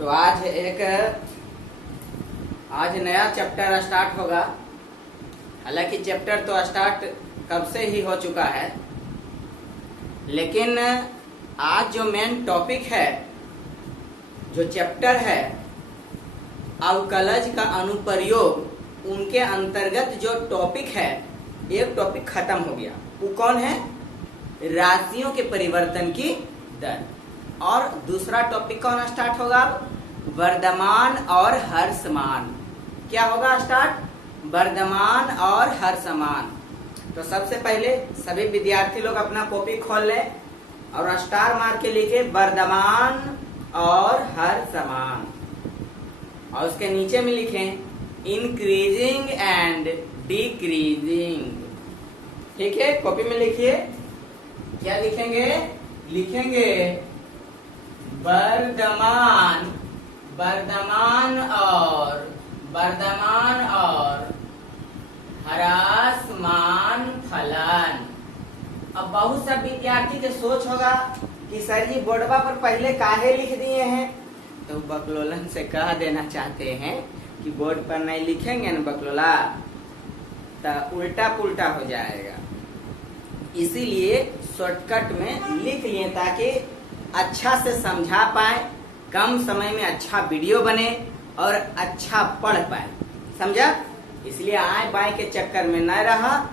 तो आज नया चैप्टर स्टार्ट होगा। हालांकि चैप्टर तो स्टार्ट कब से ही हो चुका है, लेकिन आज जो मेन टॉपिक है, जो चैप्टर है अवकलज का अनुप्रयोग, उनके अंतर्गत जो टॉपिक है, एक टॉपिक खत्म हो गया। वो कौन है? राशियों के परिवर्तन की दर। और दूसरा टॉपिक कौन स्टार्ट होगा? वर्धमान और हर्षमान। क्या होगा स्टार्ट? वर्धमान और हर्षमान। तो सबसे पहले सभी विद्यार्थी लोग अपना कॉपी खोल लें और स्टार मार के लिखे वर्धमान और हर्षमान, और उसके नीचे में लिखें इंक्रीजिंग एंड डिक्रीजिंग। ठीक है, कॉपी में लिखिए। क्या लिखेंगे? लिखेंगे वर्धमान और ह्रासमान फलन। अब बहुत सा विद्यार्थी के सोच होगा कि सर जी बोर्डवा पर पहले काहे लिख दिए हैं। तो बकलोलन से कह देना चाहते हैं कि बोर्ड पर नहीं लिखेंगे न बकलोला, तो उल्टा पुल्टा हो जाएगा। इसीलिए शॉर्टकट में लिख लिए ताकि अच्छा से समझा पाए, कम समय में अच्छा वीडियो बने और अच्छा पढ़ पाए। समझा? इसलिए आए बाएं के चक्कर में न रहा,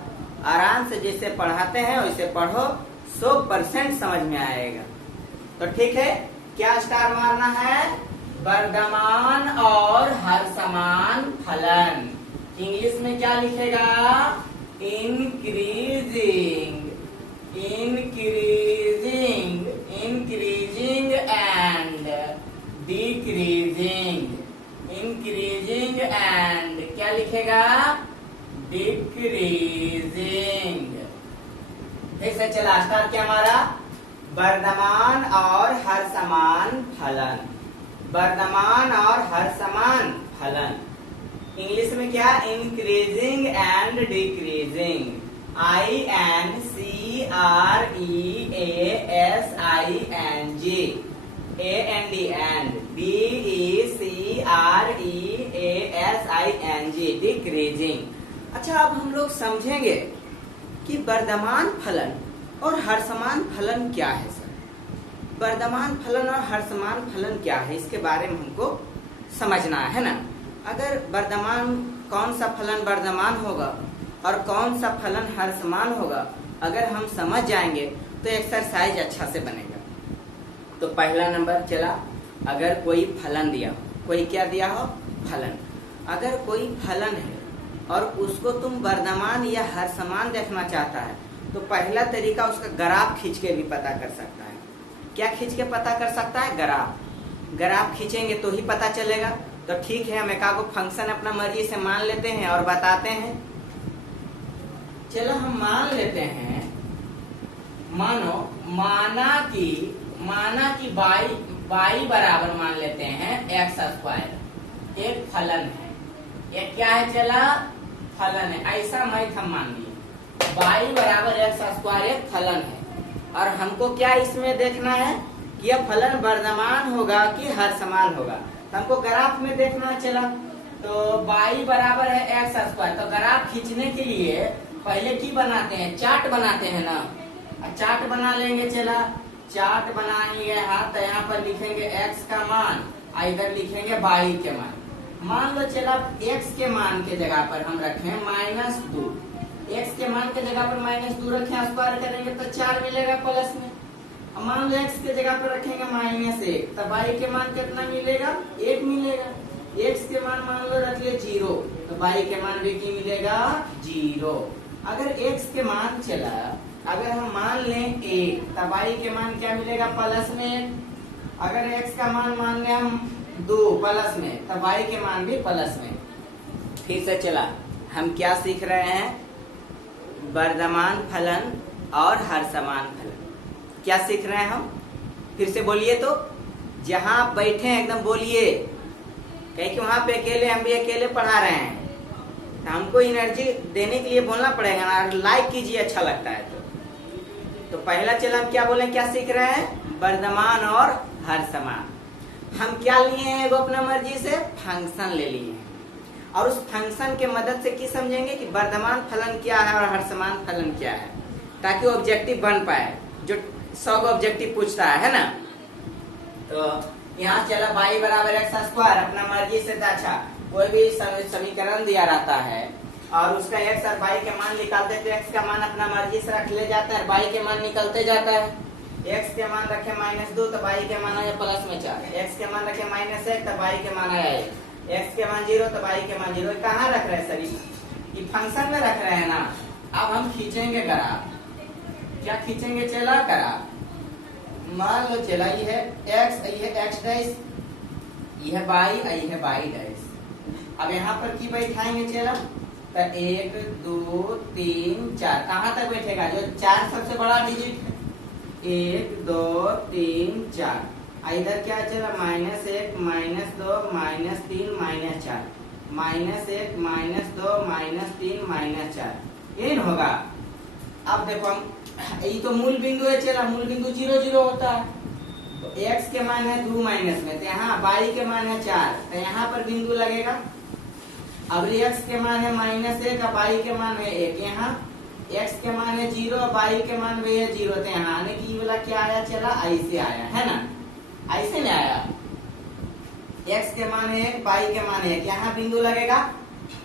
आराम से जैसे पढ़ाते हैं वैसे पढ़ो, 100% समझ में आएगा। तो ठीक है, क्या स्टार मारना है? वर्धमान और हर्षमान फलन। इंग्लिश में क्या लिखेगा? Increasing and decreasing. Increasing and क्या लिखेगा? डिक्रीजिंग। फिर से चला स्टार क्या हमारा? वर्धमान और हर्षमान फलन। वर्धमान और हर्षमान फलन। इंग्लिश में क्या? Increasing and decreasing. INCREASING decreasing. अच्छा, अब हम लोग समझेंगे कि वर्धमान फलन और हर्षमान फलन क्या है। सर, वर्धमान फलन और हर्षमान फलन क्या है, इसके बारे में हमको समझना है ना। अगर वर्धमान, कौन सा फलन वर्धमान होगा और कौन सा फलन हर्षमान होगा, अगर हम समझ जाएंगे तो एक्सरसाइज अच्छा से बनेगा। तो पहला नंबर चला, अगर कोई फलन दिया हो, कोई क्या दिया हो? फलन। अगर कोई फलन है और उसको तुम वर्धमान या हर्षमान देखना चाहता है, तो पहला तरीका उसका ग्राफ खींच के भी पता कर सकता है। क्या खींच के पता कर सकता है? ग्राफ खींचेंगे तो ही पता चलेगा। तो ठीक है, हम एकागो फंक्शन अपना मर्जी से मान लेते हैं और बताते हैं। चलो हम मान लेते हैं, माना कि y बराबर मान लेते हैं x²। एक फलन है, एक क्या है? चला फलन है, ऐसा मैथ हम मान लिए। y बराबर x² एक फलन है, और हमको क्या इसमें देखना है कि यह फलन वर्धमान होगा कि हर्षमान होगा। तो हमको ग्राफ में देखना चला, तो y बराबर है x²। तो ग्राफ खींचने के लिए पहले की बनाते हैं? चार्ट बनाते हैं ना। चार्ट बना लेंगे। चला चार्ट बनाएंगे। हाँ, तो यहाँ पर लिखेंगे x का मान, इधर लिखेंगे y के मान। मान लो चला x के मान के जगह पर हम रखें -2। x के मान के जगह पर -2 रखें, स्क्वायर करेंगे तो 4 मिलेगा प्लस में। अब मान लो x के जगह पर रखेंगे -1, तब y के मान कितना मिलेगा? 1 मिलेगा। x के मान लो रख लिए 0, तो y के मान भी की मिलेगा? 0। अगर x के मान चला, अगर हम मान लें 1, तब y के मान क्या मिलेगा? प्लस में। अगर x का मान लें हम 2 प्लस में, तब y के मान भी प्लस में। फिर से चला, हम क्या सीख रहे हैं? वर्धमान फलन और हर्षमान फलन। क्या सीख रहे हैं हम? फिर से बोलिए तो, जहां आप बैठे हैं एकदम बोलिए, कहीं कि वहां पे अकेले, हम भी अकेले पढ़ा रहे हैं, तो हमको एनर्जी देने के लिए बोलना पड़ेगा ना। लाइक कीजिए, अच्छा लगता है तो पहला चल हम क्या बोले, क्या सीख रहे हैं? वर्धमान और हर्षमान। हम क्या लिए हैं, एगो अपना मर्जी से फंक्शन ले लिए हैं, और उस फंक्शन के मदद से की समझेंगे कि वर्धमान फलन क्या है और हर्षमान फलन क्या है, ताकि वो ऑब्जेक्टिव बन पाए, जो 100 का ऑब्जेक्टिव पूछता है ना। तो यहाँ चला y बराबर एक्स स्क्वायर, अपना मर्जी से अच्छा कोई भी समीकरण दिया रहता है और उसका x और y के मान निकालते, तो x का मान अपना मर्जी से रख ले जाता है, y के मान निकलते जाता है। x के मान रखे -2 तो y के मान आया +4, x के मान रखे -1 तो y के मान आया 1, x के मान 0 तो y के मान 0। कहाँ रख रहे हैं सर, ये फंक्शन में रख रहे हैं ना। अब हम खींचेंगे ग्राफ, क्या खींचेंगे चला ग्राफ। मान लो चला ये है x, ये है x डैश, ये है y, ये है y डैश। अब यहाँ पर की बैठाएंगे चला, तो 1 2 3 4, कहाँ तक बैठेगा, जो 4 सबसे बड़ा डिजिट है, 1 2 3 4। इधर क्या चला, -1 -2 -3 -4, -1 -2 -3 -4, ये न होगा। अब देखो हम, ये तो मूल बिंदु है चला, मूल बिंदु 0 0 होता है, तो x के मान है 2 माइनस में, तो यहाँ y के मान है 4, तो यहाँ पर बिंदु लगेगा। अब x के मान है -1, अब y के मान है 1, यहाँ x के मान है 0, y के मान भी है 0, तो यहाँ आने की वाला क्या आया चला, ऐसे आया है ना, ऐसे नहीं आया। x के मान है 1, y के मान है 1, यहाँ बिंदु लगेगा।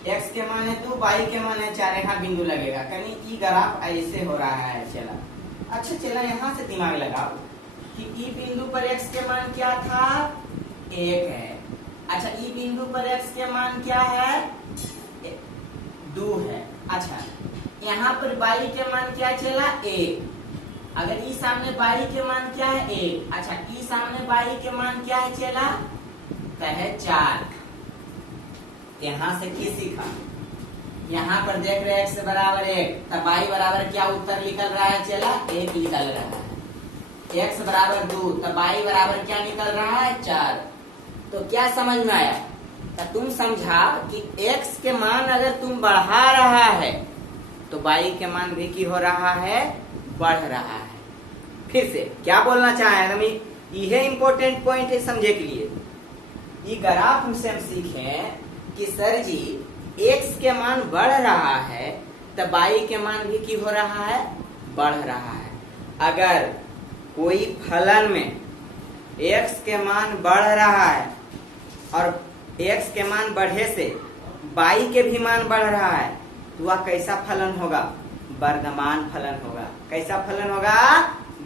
x के मान है 2, y के मान है 4, यहाँ बिंदु लगेगा। कहीं ई ग्राफ ऐसे हो रहा है चला। अच्छा चला, यहाँ से दिमाग लगाओ कि ई बिंदु पर x के मान क्या था, 1 है। अच्छा ई बिंदु पर x के मान क्या है, 2 है। अच्छा यहाँ पर y के मान क्या चला, 1। अगर ई सामने y के मान क्या है, 1। अच्छा ई सामने y के मान क्या है चला, तो है 4। यहाँ से की सीखा, यहाँ पर देख रहे x बराबर 1, तब y बराबर क्या उत्तर निकल रहा है चला, 1 निकल रहा है। x बराबर 2, तब y बराबर क्या निकल रहा है, 4। तो क्या समझ में आया, तो तुम समझा कि x के मान अगर तुम बढ़ा रहा है तो y के मान भी की हो रहा है, बढ़ रहा है। फिर से क्या बोलना चाहे हम, यह इंपॉर्टेंट पॉइंट है समझे के लिए। ये ग्राफ से हम सीखे कि सर जी x के मान बढ़ रहा है तो y के मान भी की हो रहा है, बढ़ रहा है। अगर कोई फलन में x के मान बढ़ रहा है और x के मान बढ़े से y के भी मान बढ़ रहा है, तो वह कैसा फलन होगा, वर्धमान फलन होगा। कैसा फलन होगा,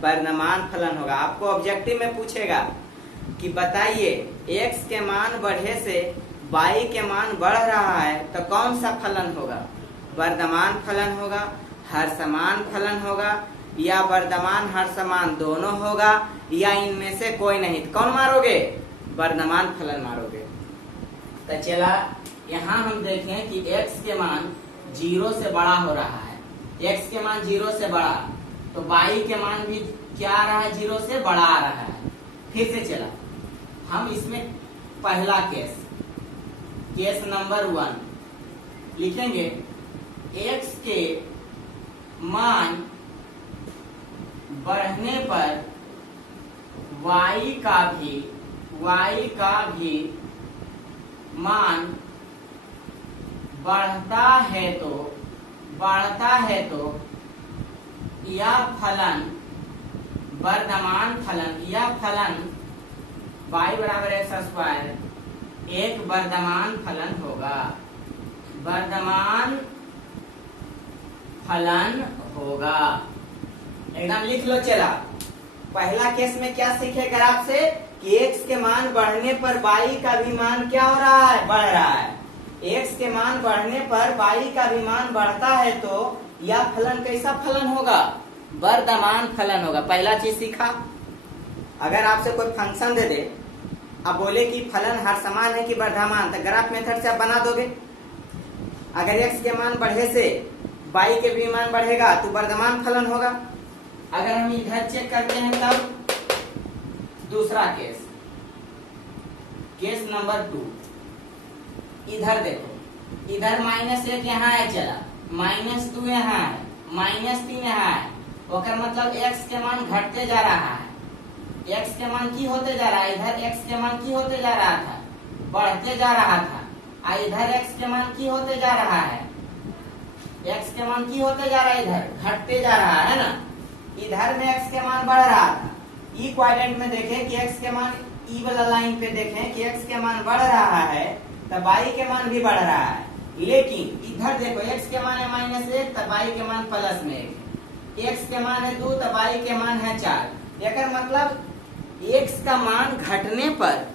वर्धमान फलन होगा। आपको ऑब्जेक्टिव में पूछेगा कि बताइए x के मान बढ़े से y के मान बढ़ रहा है तो कौन सा फलन होगा, वर्धमान फलन होगा, हर्षमान फलन होगा, या वर्धमान हर्षमान दोनों होगा, या इनमें से कोई नहीं। तो कौन मारोगे, वर्धमान फलन मारोगे। तो चला यहाँ हम देखें कि x के मान 0 से बड़ा हो रहा है, x के मान 0 से बड़ा, तो y के मान भी क्या आ रहा है, 0 से बड़ा आ रहा है। फिर से चला हम इसमें पहला केस नंबर 1 लिखेंगे, x के मान बढ़ने पर y का भी मान बढ़ता है तो यह फलन वर्धमान फलन, यह फलन y बराबर एक्स स्क्वायर एक वर्धमान फलन होगा, वर्धमान फलन होगा। एकदम लिख लो। चला पहला केस में क्या सीखे ग्राफ से कि x के मान बढ़ने पर y का भी मान क्या हो रहा है, बढ़ रहा है। x के मान बढ़ने पर y का भी मान बढ़ता है तो यह फलन कैसा फलन होगा, वर्धमान फलन होगा। पहला चीज सीखा। अगर आपसे कोई फंक्शन दे दे, अब बोले कि फलन हर समान है कि वर्धमान, तो ग्राफ मेथड से आप बना दोगे। अगर x के मान बढ़े से y के भी मान बढ़ेगा तो वर्धमान फलन होगा। अगर हम इधर चेक करते हैं तब दूसरा केस नंबर 2, इधर देखो, इधर -1 यहाँ है, चला -2 यहाँ है, -3 यहाँ है, ओकर मतलब x के मान घटते जा रहा है। x के मान की होते जा रहा है, इधर x के मान की होते जा रहा था, बढ़ते जा रहा था, इधर x के मान की होते जा रहा है, x के मान की होते जा रहा है, इधर घटते जा रहा है ना, इधर में x के मान बढ़ रहा था। ई क्वाड्रेंट में देखें कि x के मान, ई वाला लाइन पे देखें कि x के मान बढ़ रहा है तब y के मान भी बढ़ रहा है, लेकिन इधर देखो x के मान है -1 तब y के मान +1, x के मान है 2 तब y के मान है 4। एकर मतलब x का मान घटने पर,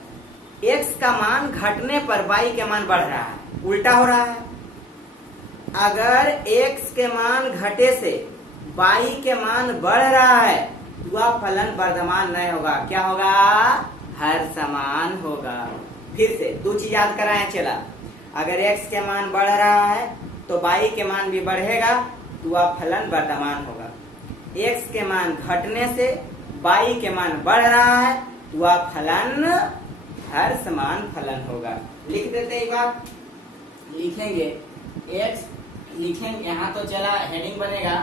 x का मान घटने पर y के मान बढ़ रहा है, उल्टा हो रहा है। अगर x के मान घटे से y के मान बढ़ रहा है तो वह फलन वर्धमान नहीं होगा, क्या होगा, हर समान होगा। फिर से दो चीज याद कराएं चला, अगर x के मान बढ़ रहा है तो y के मान भी बढ़ेगा तो वह फलन वर्धमान होगा। x के मान घटने से y के मान बढ़ रहा है तो वह फलन हर समान फलन होगा। लिख देते एक बार, लिखेंगे x, लिखेंगे यहाँ तो चला हेडिंग बनेगा,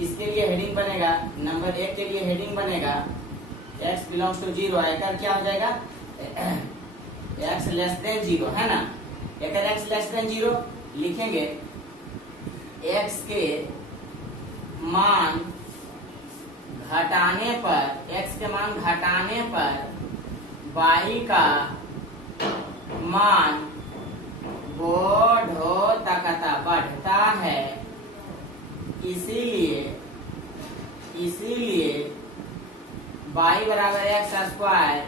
इसके लिए हेडिंग बनेगा, नंबर 1 के लिए हेडिंग बनेगा x बिलोंग्स टू 0, एकर क्या हो जाएगा, x लेस देन 0 है ना, एकर x लेस देन 0 लिखेंगे। x के मान घटाने पर, x के मान घटाने पर y का मान बढ़ता है, इसीलिए y बराबर x स्क्वायर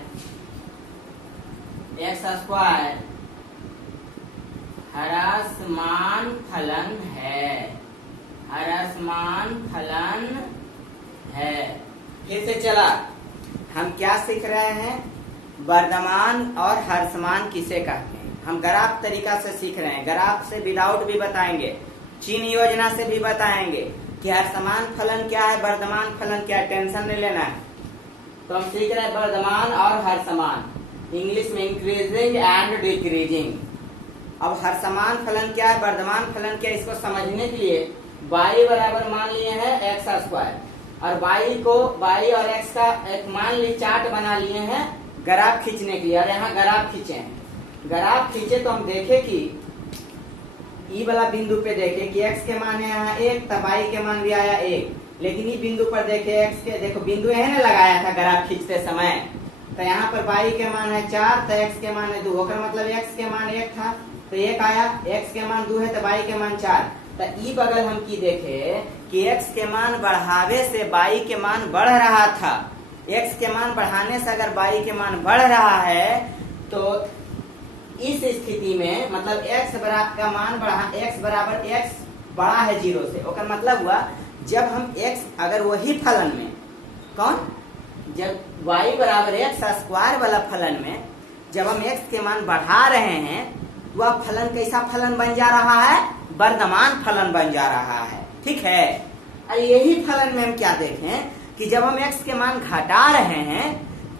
ह्रासमान फलन है, ह्रासमान फलन है। फिर से चला, हम क्या सीख रहे हैं, वर्धमान और ह्रासमान किसे कहते हैं। हम ग्राफ तरीका से सीख रहे हैं, ग्राफ से विदाउट भी बताएंगे, चिन्ह योजना से भी बताएंगे कि ह्रासमान फलन क्या है, वर्धमान फलन क्या है, टेंशन नहीं लेना है। तो हम सीख रहे हैं वर्धमान और ह्रासमान, इंग्लिश में इंक्रीजिंग एंड डिक्रीजिंग। अब ह्रासमान फलन क्या है, वर्धमान फलन क्या है, इसको समझने के लिए y बराबर मान लिए हैं x स्क्वायर, और y और x का एक मान ली चार्ट बना लिए हैं ग्राफ खींचने के लिए, और यहाँ ग्राफ खींचे हैं। ग्राफ खींचे तो हम देखे कि ई वाला बिंदु पे देखे कि x के मान है यहाँ 1 तब y के मान भी आया 1, लेकिन ई बिंदु पर देखे x के, देखो बिंदु है ना लगाया था ग्राफ खींचते समय, तो यहाँ पर y के मान है 4 तो x के मान है 2, ओकर मतलब x के मान 1 था तो 1 आया, x के मान 2 है तो y के मान 4। तो ई बगल हम की देखे कि x के मान बढ़ावे से y के मान बढ़ रहा था, x के मान बढ़ाने से अगर y के मान बढ़ रहा है तो इस स्थिति में मतलब x का मान बढ़ा, x बराबर x बड़ा है 0 से, ओकर मतलब हुआ जब हम x, अगर वही फलन में कौन, जब y बराबर x स्क्वायर वाला फलन में जब हम x के मान बढ़ा रहे हैं वह फलन कैसा फलन बन जा रहा है, वर्धमान फलन बन जा रहा है, ठीक है। और यही फलन में हम क्या देखें कि जब हम x के मान घटा रहे हैं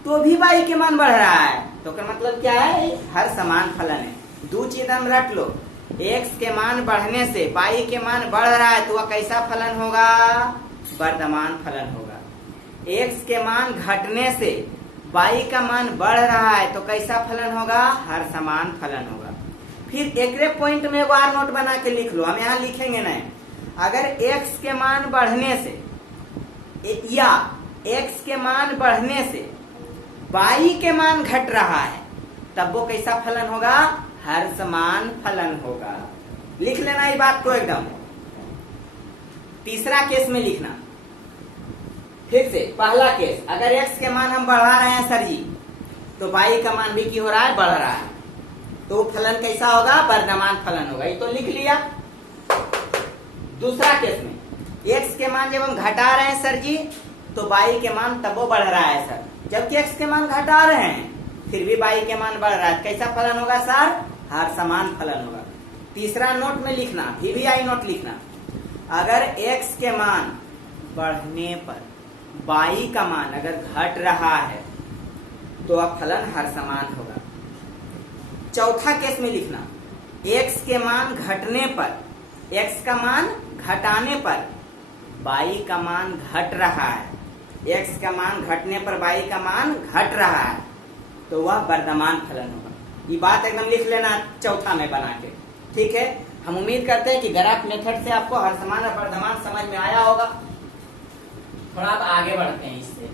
तो भी y के मान बढ़ रहा है, तो क्या मतलब क्या है, हर समान फलन है। दो चीज हम रख लो, x के मान बढ़ने से y के मान बढ़ रहा है तो वह कैसा फलन होगा, वर्धमान फलन होगा। x के मान घटने से y का मान बढ़ रहा है तो कैसा फलन होगा, हर समान फलन होगा। फिर एक पॉइंट में एक बार नोट बना के लिख लो, हम यहाँ लिखेंगे नहीं, अगर x के मान बढ़ने से या x के मान बढ़ने से y के मान घट रहा है तब वो कैसा फलन होगा, हर समान फलन होगा। लिख लेना ये बात को एकदम। तीसरा केस में लिखना, फिर से पहला केस, अगर x के मान हम बढ़ा रहे हैं सर जी तो y का मान भी की हो रहा है, बढ़ रहा है, तो फलन कैसा होगा, वर्धमान फलन होगा, ये तो लिख लिया। दूसरा केस में x के मान जब हम घटा रहे हैं सर जी तो y के मान तब वो बढ़ रहा है सर, जबकि x के मान घटा रहे हैं फिर भी y के मान बढ़ रहा है, कैसा फलन होगा सर, हर समान फलन होगा। तीसरा नोट में लिखना, VVI नोट लिखना, अगर x के मान बढ़ने पर y का मान अगर घट रहा है तो वह फलन हर समान होगा। चौथा केस में लिखना, x के मान घटने पर, x का मान घटाने पर y का मान घट रहा है, x का मान घटने पर y का मान घट रहा है तो वह वर्धमान फलन होगा। ये बात एकदम लिख लेना चौथा में बना के, ठीक है। हम उम्मीद करते हैं कि ग्राफ मेथड से आपको हर समान और वर्धमान समझ में आया होगा। थोड़ा अब आगे बढ़ते हैं इससे।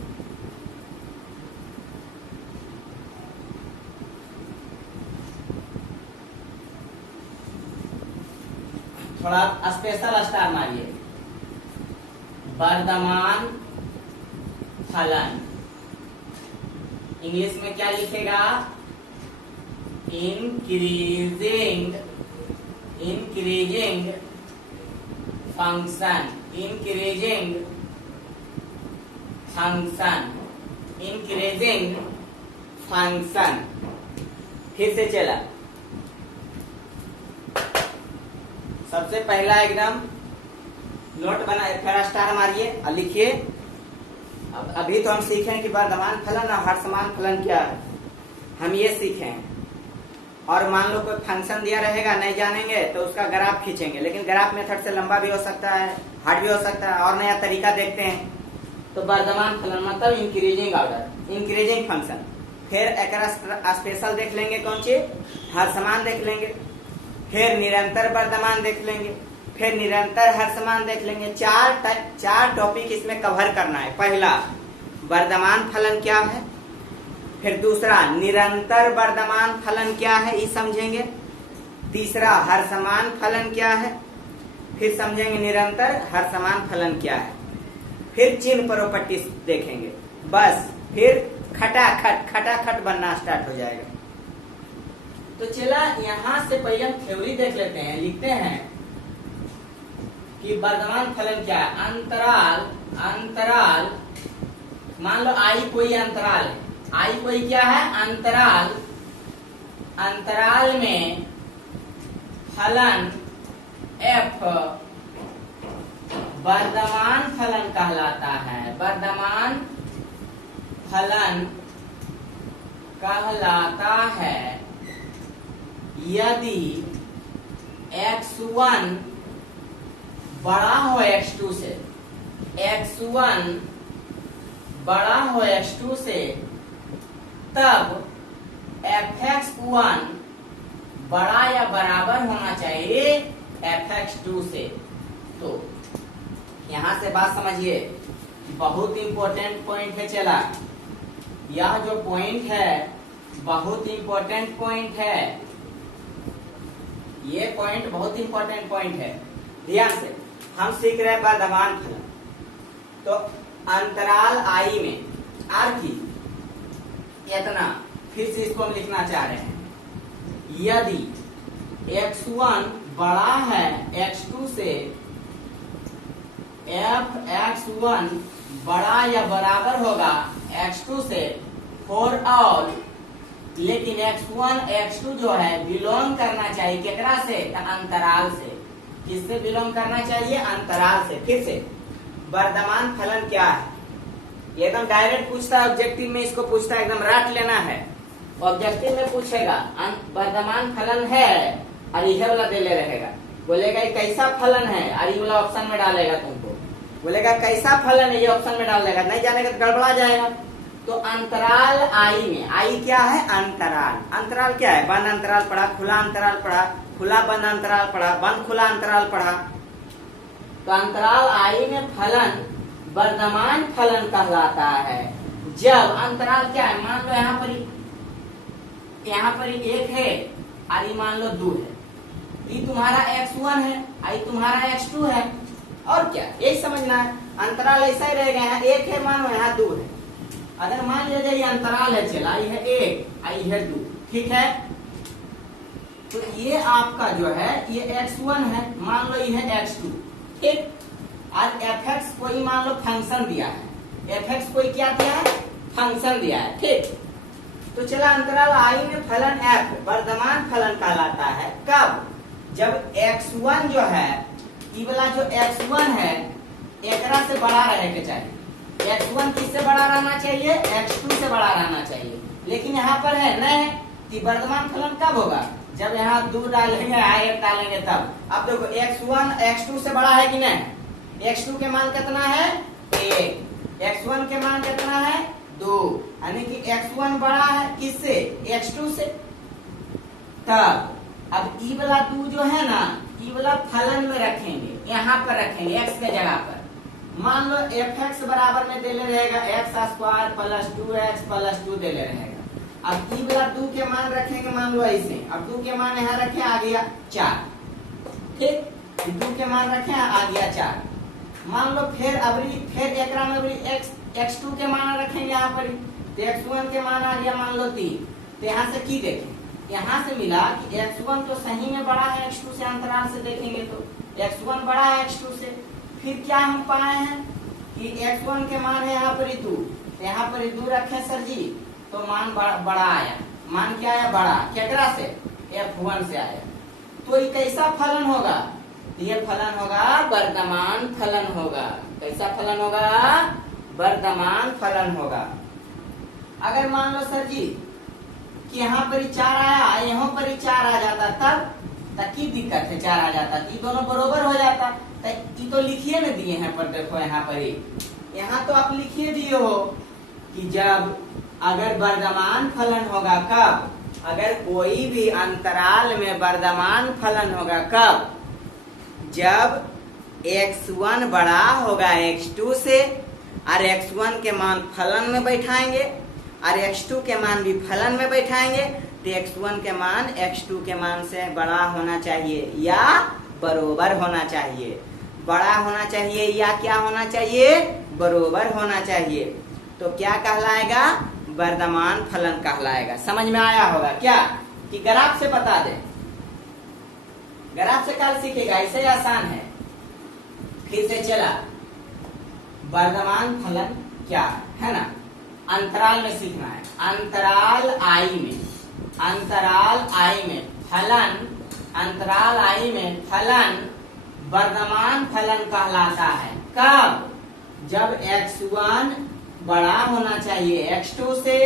थोड़ा स्पेशल स्टार मारिए। वर्धमान फलन इंग्लिश में क्या लिखेगा? Increasing function, increasing function. फिर से चला, सबसे पहला एकदम नोट बना, फिर स्टार मारिए और लिखिए। अब अभी तो हम सीखें कि वर्धमान फलन और हर समान फलन क्या है, हम ये सीखें। और मान लो कोई फंक्शन दिया रहेगा, नहीं जानेंगे तो उसका ग्राफ खींचेंगे, लेकिन ग्राफ मेथड से लंबा भी हो सकता है, हार्ड भी हो सकता है। और नया तरीका देखते हैं। तो वर्धमान फलन मतलब इंक्रीजिंग ऑर्डर, इंक्रीजिंग फंक्शन। फिर एक स्पेशल देख लेंगे, कौन सी? हर समान देख लेंगे। फिर निरंतर वर्धमान देख लेंगे, फिर निरंतर हर समान देख लेंगे। चार टॉपिक इसमें कवर करना है। पहला वर्धमान फलन क्या है, फिर दूसरा निरंतर वर्धमान फलन क्या है, ये समझेंगे। तीसरा हर समान फलन क्या है, फिर समझेंगे निरंतर हर समान फलन क्या है। फिर चिन्ह प्रॉपर्टी देखेंगे। बस फिर खटाखट बनना स्टार्ट हो जाएगा। तो चला यहां से पहले हम थ्योरी देख लेते हैं। लिखते हैं कि वर्धमान फलन क्या है। अंतराल मान लो आई कोई अंतराल है, आई कोई क्या है? अंतराल में फलन f वर्धमान फलन कहलाता है। वर्धमान फलन कहलाता है यदि x1 बड़ा हो x2 से, x1 बड़ा हो x2 से, तब fx1 बड़ा या बराबर होना चाहिए fx2 से। तो यहां से बात समझिए, बहुत इंपॉर्टेंट पॉइंट है। चला यह जो पॉइंट है बहुत इंपॉर्टेंट पॉइंट है, ये पॉइंट बहुत इंपॉर्टेंट पॉइंट है। ध्यान से हम सीख रहे हैं वर्धमान फलन। तो अंतराल आई में आर की इतना, फिर से इसको हम लिखना चाह रहे हैं। यदि x1 बड़ा है x2 से, fx1 बड़ा या बराबर होगा x2 से फॉर ऑल, लेकिन x1 x2 जो है बिलोंग करना चाहिए केकरा से? अंतराल से। किससे बिलोंग करना चाहिए? अंतराल से। फिर से वर्धमान फलन क्या है, एकदम डायरेक्ट पूछता है। ऑब्जेक्टिव में इसको पूछता है, एकदम रट लेना है। ऑब्जेक्टिव में पूछेगा वर्धमान फलन है और यह वाला दे ले रहेगा, बोलेगा ये कैसा फलन है और ये वाला ऑप्शन में डालेगा तुमको, बोलेगा कैसा फलन है ये ऑप्शन में डाल देगा, नहीं जानेगा तो गड़बड़ा जाएगा। तो अंतराल आई में, आई क्या है? अंतराल। अंतराल क्या है? बंद अंतराल पढ़ा, खुला अंतराल पढ़ा, खुला बंद अंतराल पढ़ा, बंद खुला अंतराल पढ़ा। तो अंतराल आई में फलन वर्धमान फलन कहलाता है जब अंतराल क्या है? मान लो यहाँ पर एक है और ये मान लो 2 है। ये तुम्हारा x1 है और ये तुम्हारा x2 है। और क्या, यही समझना है। अंतराल ऐसा ही रहेगा, यहाँ 1 है मान लो, यहाँ 2 है। अगर मान लिया जाए ये अंतराल है, चला ये है 1 और ये है 2, ठीक है। तो ये आपका जो है ये x1 है, मान लो ये है x2, ठीक। और fx कोई मान लो फंक्शन दिया है, fx कोई क्या दिया है? फंक्शन दिया है, ठीक। तो चला अंतराल आई में फलन f वर्धमान फलन कहलाता है कब? जब x1 जो है, ये वाला जो x1 है एकरा से बड़ा रहे के चाहिए। x1 किससे बड़ा रहना चाहिए? x2 से बड़ा रहना चाहिए। लेकिन यहाँ पर है नहीं, कि वर्धमान फलन कब होगा? जब यहाँ 2 डालेंगे, आयत डालेंगे तब। अब देखो x1 x2 से बड़ा है कि नहीं? x2 के मान कितना है? 1 x1 के मान कितना है 2, यानी कि x1 बड़ा है किससे x2 से। तब अब ई वाला 2 जो है ना, ई वाला फलन में रखेंगे, यहाँ पर रखेंगे x के जगह पर। मान लो fx बराबर में देले रहेगा x square plus 2x plus 2 देले रहेगा। अब ई वाला 2 के मान रखेंगे, मान लो ऐसे। अब 2 के मान यहाँ रखे, आ गया 4, ठीक। 2 के मान रखे, आ गया 4। मान लो फिर एकरा में अबरी x2 के मान रखेंगे यहाँ पर, तो x1 के मान आ गया मान लो 3। तो यहाँ से की देखें, यहाँ से मिला कि x1 तो सही में बड़ा है x2 से, अंतराल से देखेंगे तो x1 बड़ा है x2 से। फिर क्या हम पाए हैं कि x1 के मान है यहाँ पर 2, तो यहाँ पर 2 रखे सर जी, तो मान बड़ा आया। मान क्या आया बड़ा, केकरा से f1 से आया। तो ये कैसा फलन होगा, ये फलन होगा वर्धमान फलन होगा। कैसा फलन होगा, वर्धमान फलन होगा। अगर मान लो सर जी कि यहाँ पर 4 आया, यहाँ पर 4 आ जाता, तब की दिक्कत है, 4 आ जाता, ये दोनों बरोबर हो जाता। ये तो लिखिए न दिए हैं पर, देखो यहाँ पर यहाँ तो आप लिखिए दिए हो कि जब अगर वर्धमान फलन होगा कब, अगर कोई भी अंतराल में वर्धमान फलन होगा कब, जब x1 बड़ा होगा x2 से, और x1 के मान फलन में बैठाएंगे और x2 के मान भी फलन में बैठाएंगे, तो x1 के मान x2 के मान से बड़ा होना चाहिए या बरोबर होना चाहिए। बड़ा होना चाहिए या क्या होना चाहिए, बरोबर होना चाहिए। तो क्या कहलाएगा, वर्धमान फलन कहलाएगा। समझ में आया होगा क्या, कि ग्राफ से बता दे, ग्राफ से कल सीखेगा, ऐसे आसान है। फिर से चला, वर्धमान फलन क्या है ना, अंतराल में सीखना है। अंतराल आई में, अंतराल आई में फलन, अंतराल आई में फलन वर्धमान फलन कहलाता है कब, जब x1 बड़ा होना चाहिए x2 से,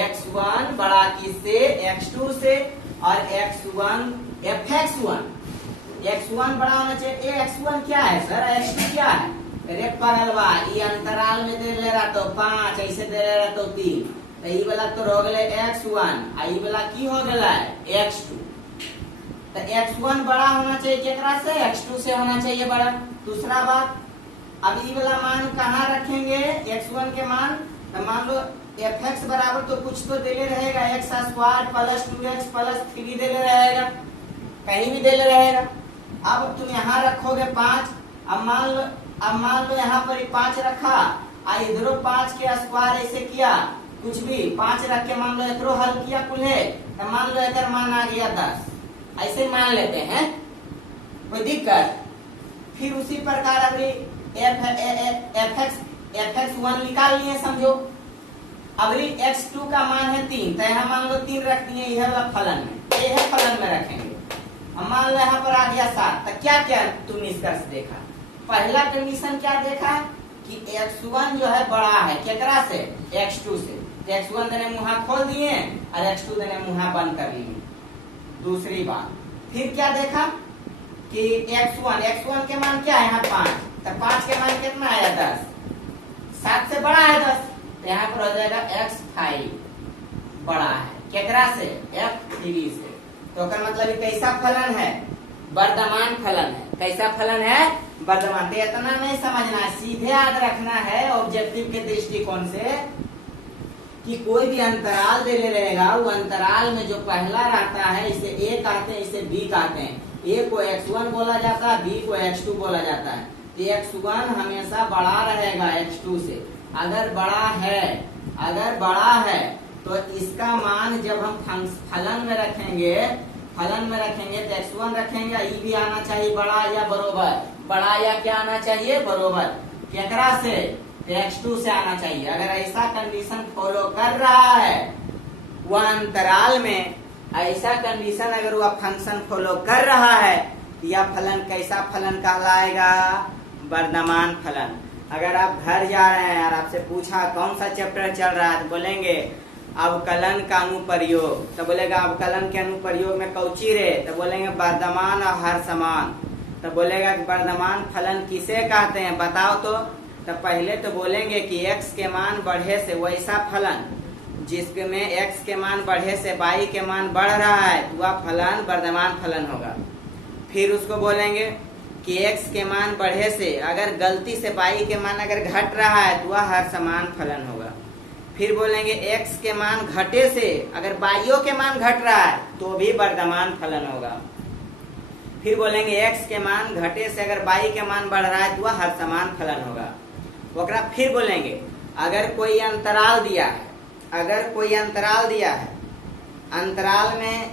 x1 बड़ा किससे x2 से, और x1 बड़ा होना चाहिए। x1 क्या है सर, x2 क्या है, अरे पगलवा, ये अंतराल में दे ले रहा तो 5, ऐसे दे ले रहा तो 3, तो ये वाला तो हो गए x1, ये वाला की हो गया x2। तो x1 बड़ा होना चाहिए केकरा से, x2 से होना चाहिए बड़ा। दूसरा बात, अब ये वाला मान कहाँ रखेंगे, x1 के मान, तो मान लो fx बराबर तो कुछ तो देले रहेगा, x square plus 2x plus 3 देले रहेगा, कहीं भी देले रहेगा। अब तुम यहाँ रखोगे 5, अब मान लो यहाँ पर 5 रखा, इधरों 5 के स्क्वायर ऐसे किया, कुछ भी 5 रख के मान लो इधरों हल किया कुल्हे, तो मान लो इधर मान आ गया 10, ऐसे मान लेते हैं, कोई दिक्कत। फिर उसी प्रकार अभी fx1 निकाल लिए समझो। अभी x2 का मान है 3, तो यहाँ मान लो 3 रख दिए, यह वाला फलन में, यह फलन में रखेंगे। अब मान लो यहाँ पर आ गया 7, तो क्या क्या तुम निष्कर्ष देखा, पहला कंडीशन क्या देखा कि x1 जो है बड़ा है केकरा से, x2 से। x1 देने मुँह खोल दिए और x2 देने मुँह बंद कर लिए। दूसरी बात, फिर क्या देखा कि x1 के मान क्या है यहाँ 5, तो 5 के मान कितना आया 10, 7 से बड़ा है 10, तो यहाँ पर हो जाएगा x5 बड़ा है केकरा से, f3 से। तो का मतलब ये कैसा फलन है, वर्धमान फलन है। कैसा फलन है, वर्धमान। तो इतना नहीं समझना है, सीधे याद रखना है ऑब्जेक्टिव के दृष्टिकोण से कि कोई भी अंतराल दे ले रहेगा, वो अंतराल में जो पहला रहता है इसे a कहते हैं, इसे b कहते हैं। a को x1 बोला जाता है, b को x2 बोला जाता है। तो x1 हमेशा बड़ा रहेगा x2 से। अगर बड़ा है तो इसका मान जब हम फलन में रखेंगे तो x1 रखेंगे, ये भी आना चाहिए बड़ा या बरोबर, बड़ा या क्या आना चाहिए, बरोबर। केकरा से, x2 से आना चाहिए। अगर ऐसा कंडीशन फॉलो कर रहा है वह अंतराल में, ऐसा कंडीशन अगर वह फंक्शन फॉलो कर रहा है, यह फलन कैसा फलन कहलाएगा, वर्धमान फलन। अगर आप घर जा रहे हैं और आपसे पूछा कौन सा चैप्टर चल रहा है, तो बोलेंगे अवकलन का अनुप्रयोग, तो बोलेगा अवकलन के अनुप्रयोग में कौची रे, तो बोलेंगे वर्धमान और हर समान। तो बोलेगा कि वर्धमान फलन किसे कहते हैं बताओ तो, तो पहले तो बोलेंगे कि x के मान बढ़े से वैसा फलन जिसमें x के मान बढ़े से y के मान बढ़ रहा है तो वह फलन वर्धमान फलन होगा। फिर उसको बोलेंगे कि x के मान बढ़े से अगर गलती से y के मान अगर घट रहा है तो वह हर समान फलन होगा। फिर बोलेंगे x के मान घटे से अगर y के मान घट रहा है तो भी वर्धमान फलन होगा। फिर बोलेंगे x के मान घटे से अगर y के मान बढ़ रहा है तो वह हर समान फलन होगा। ओकरा फिर बोलेंगे अगर कोई अंतराल दिया है, अगर कोई अंतराल दिया है, अंतराल में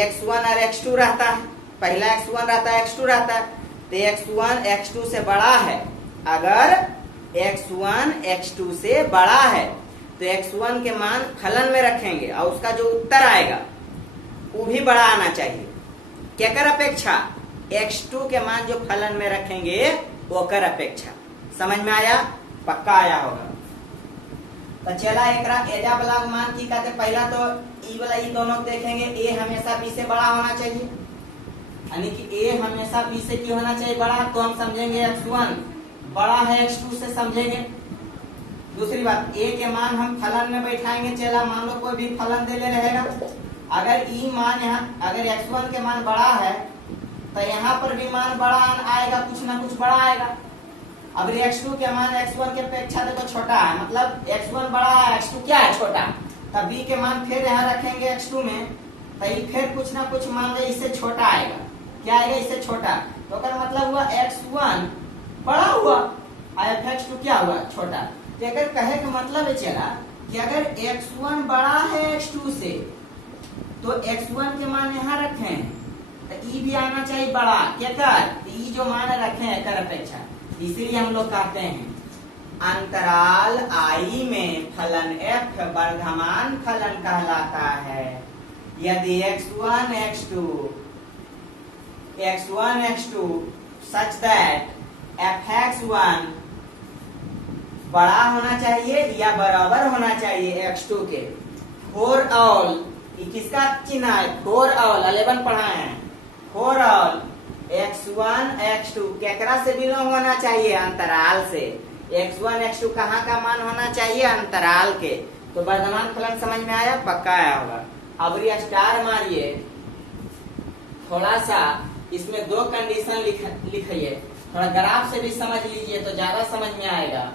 x1 और x2 रहता है, पहला x1 रहता है x2 रहता है, तो x1 x2 से बड़ा है। अगर x1 x2 से बड़ा है तो x1 के मान फलन में रखेंगे और उसका जो उत्तर आएगा वो भी बड़ा आना चाहिए। क्या कर अपेक्षा? x2 के मान जो फलन में रखेंगे वो कर अपेक्षा। समझ में आया? पक्का आया होगा। तो चला एकरा एजा वाला मान की कहते, पहला तो ई वाला ई दोनों देखेंगे, a हमेशा b से बड़ा होना चाहिए, यानी कि a हमेशा b से क्यों होना चाहिए बड़ा, तो हम समझेंगे x1 बड़ा है x2 से समझेंगे। दूसरी बात, a के मान हम फलन में बैठाएंगे। चला मान लो कोई भी फलन दे ले रहेगा, अगर ई मान यहाँ अगर x1 के मान बड़ा है तो यहाँ पर भी मान बड़ा आएगा, कुछ ना कुछ बड़ा आएगा। अगर x2 के मान x1 के अपेक्षा देखो छोटा है, मतलब x1 बड़ा है x2 क्या है छोटा, तब b के मान फिर यहाँ रखेंगे x2 में तो ये फिर कुछ ना कुछ मान ले इससे छोटा आएगा। क्या आएगा? इससे छोटा। तो अगर मतलब हुआ x1 बड़ा हुआ और x2 क्या हुआ? छोटा। तो अगर कहे का मतलब है चला कि अगर x1 बड़ा है x2 से तो x1 के मान यहाँ रखे हैं तो ई भी आना चाहिए बड़ा। क्या कर? ई जो मान रखे हैं कर अपेक्षा, इसीलिए हम लोग कहते हैं अंतराल I में फलन f वर्धमान फलन कहलाता है यदि x1 x2 such that fx1 बड़ा होना चाहिए या बराबर होना चाहिए x2 के। फॉर ऑल, किसका चिन्ह है? फॉर ऑल 11 पढ़ाए हैं। फॉर ऑल x1 x2 केकरा से बिलोंग होना चाहिए? अंतराल से। x1 x2 कहाँ का मान होना चाहिए? अंतराल के। तो वर्धमान फलन समझ में आया? पक्का आया होगा। अब ये स्टार मारिए, थोड़ा सा इसमें दो कंडीशन लिखिए, थोड़ा ग्राफ से भी समझ लीजिए तो ज्यादा समझ में आएगा।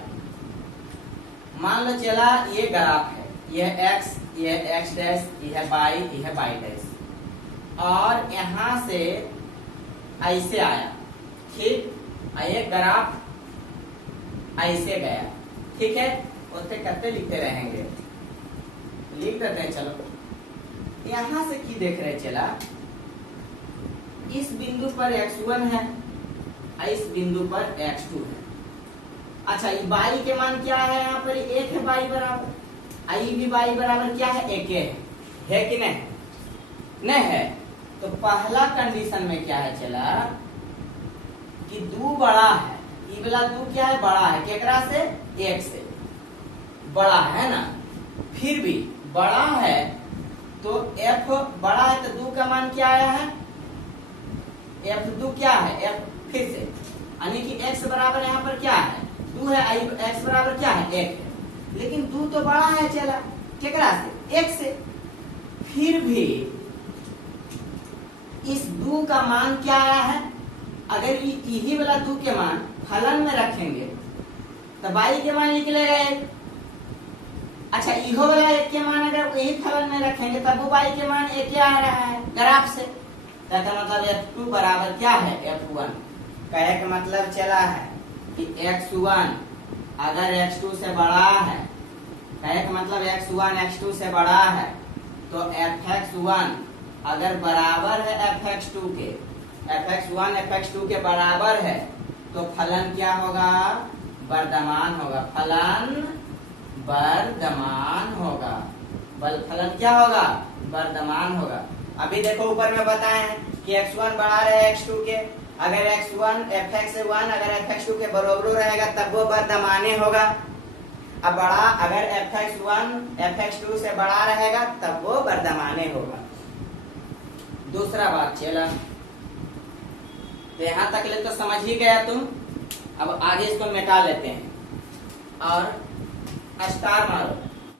मान लो चला ये ग्राफ है, ये x, ये x डैश, यह y डैश, और यहाँ से ऐसे आया, ठीक, ये ग्राफ ऐसे गया, ठीक है। उससे करते लिखते रहेंगे, लिख देते हैं। चलो यहाँ से की देख रहे चला, इस बिंदु पर x1 है, इस बिंदु पर x2 है। अच्छा, ये y के मान क्या है? यहाँ पर 1 है y बराबर, आई भी y बराबर क्या है? 1 है कि नहीं? नहीं है। तो पहला कंडीशन में क्या है चला कि 2 बड़ा है, ये वाला 2 क्या है? बड़ा है। केकरा से? 1 से बड़ा है ना। फिर भी बड़ा है तो f बड़ा है तो 2 का मान क्या आया है? f2 क्या है? f फिर से, यानी कि x बराबर यहाँ पर क्या है? 2 है, x बराबर क्या है? 1 है। लेकिन 2 तो बड़ा है चला, केकरा से? 1 से। फिर भी इस 2 का मान क्या आया है? अगर यही वाला 2 के मान फलन में रखेंगे तो y के मान निकलेगा 1। अच्छा, इहो वाला 1 के मान अगर यही फलन में रखेंगे तब वो y के मान 1 आ रहा है ग्राफ से। कहता मतलब f2 बराबर क्या है? f1। कहे का मतलब चला है कि x1 अगर x2 से बड़ा है, कहे का मतलब x1 x2 से बड़ा है तो fx1 अगर बराबर है fx2 के, fx1 fx2 के बराबर है तो फलन क्या होगा? वर्धमान होगा। फलन वर्धमान होगा। फलन क्या होगा? वर्धमान होगा। अभी देखो ऊपर में बताए हैं कि x1 बड़ा रहे x2 के, अगर x1 fx1 अगर fx2 के बराबर रहेगा तब वो वर्धमाने होगा। अब बड़ा अगर fx1 fx2 से बड़ा रहेगा तब वो वर्धमाने होगा। दूसरा बात चला, तो यहाँ तक ले तो समझ ही गया तुम। अब आगे इसको मिटा लेते हैं। और स्टार मारो,